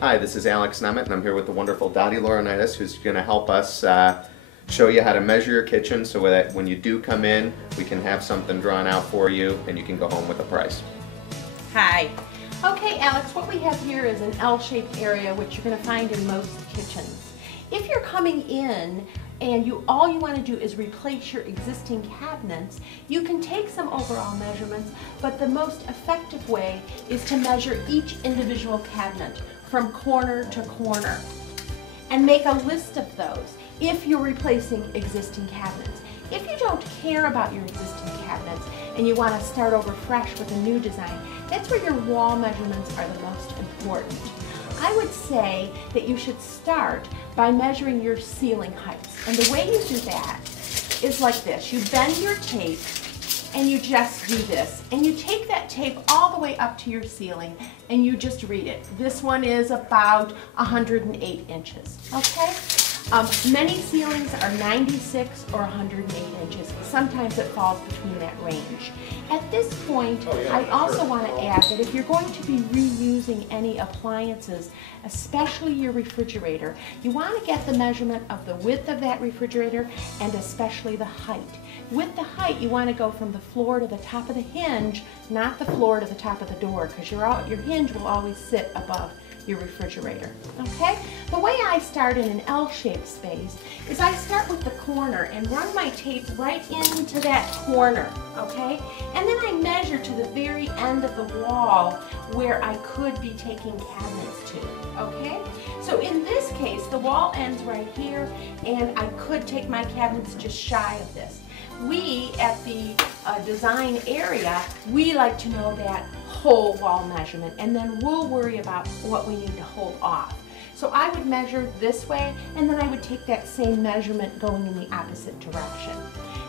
Hi, this is Alex Nemeth, and I'm here with the wonderful Dottie Laurinaitis, who's going to help us show you how to measure your kitchen so that when you do come in, we can have something drawn out for you and you can go home with a price. Hi. Okay, Alex, what we have here is an L-shaped area which you're going to find in most kitchens. If you're coming in and all you want to do is replace your existing cabinets, you can take some overall measurements, but the most effective way is to measure each individual cabinet from corner to corner and make a list of those if you're replacing existing cabinets. If you don't care about your existing cabinets and you want to start over fresh with a new design, that's where your wall measurements are the most important. I would say that you should start by measuring your ceiling heights. And the way you do that is like this. You bend your tape and you just do this. And you take that tape all the way up to your ceiling and you just read it. This one is about 108 inches, okay? Many ceilings are 96 or 108 inches. Sometimes it falls between that range. At this point, I also want to add that if you're going to be reusing any appliances, especially your refrigerator, you want to get the measurement of the width of that refrigerator and especially the height. With the height, you want to go from the floor to the top of the hinge, not the floor to the top of the door, because your hinge will always sit above your refrigerator, okay? The way I start in an L-shaped space is I start with the corner and run my tape right into that corner, okay? And then I measure to the very end of the wall where I could be taking cabinets to, okay? So in this case, the wall ends right here and I could take my cabinets just shy of this. We, at the design area, we like to know that whole wall measurement, and then we'll worry about what we need to hold off. So I would measure this way, and then I would take that same measurement going in the opposite direction.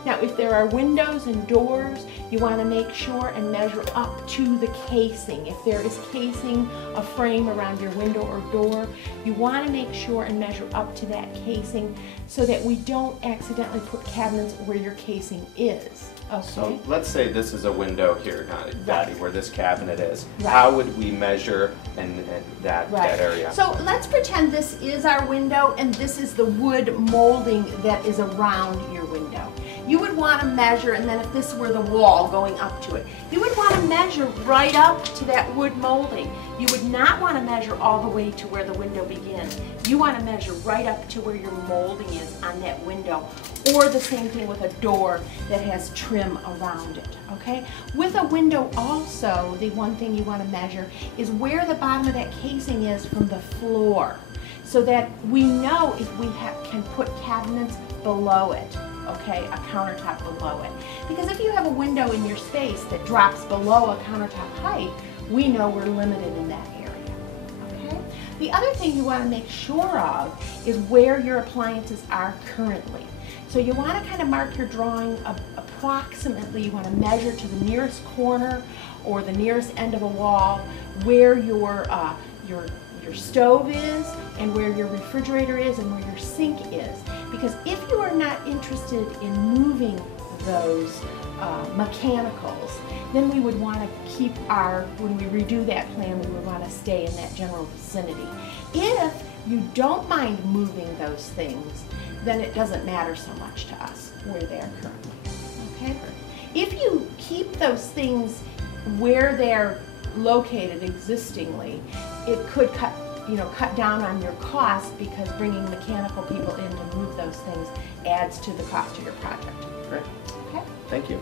Now, if there are windows and doors, you want to make sure and measure up to the casing. If there is casing, a frame around your window or door, you want to make sure and measure up to that casing so that we don't accidentally put cabinets where your casing is. Okay. So let's say this is a window here, Dottie, where this cabinet is. Right. How would we measure that area? So let's pretend this is our window and this is the wood molding that is around your window. You would want to measure, and then if this were the wall going up to it, you would want to measure right up to that wood molding. You would not want to measure all the way to where the window begins. You want to measure right up to where your molding is on that window, or the same thing with a door that has trim around it, okay? With a window also, the one thing you want to measure is where the bottom of that casing is from the floor, so that we know if we can put cabinets below it. Okay, a countertop below it. Because if you have a window in your space that drops below a countertop height, we know we're limited in that area. Okay? The other thing you want to make sure of is where your appliances are currently. So you want to kind of mark your drawing approximately. You want to measure to the nearest corner or the nearest end of a wall where your stove is and where your refrigerator is and where your sink is. Because if you are not interested in moving those mechanicals, then we would want to keep when we redo that plan, we would want to stay in that general vicinity. If you don't mind moving those things, then it doesn't matter so much to us where they are currently. Okay? If you keep those things where they're located existingly, it could cut down on your cost, because bringing mechanical people in to move those things adds to the cost of your project. Great. Okay? Thank you.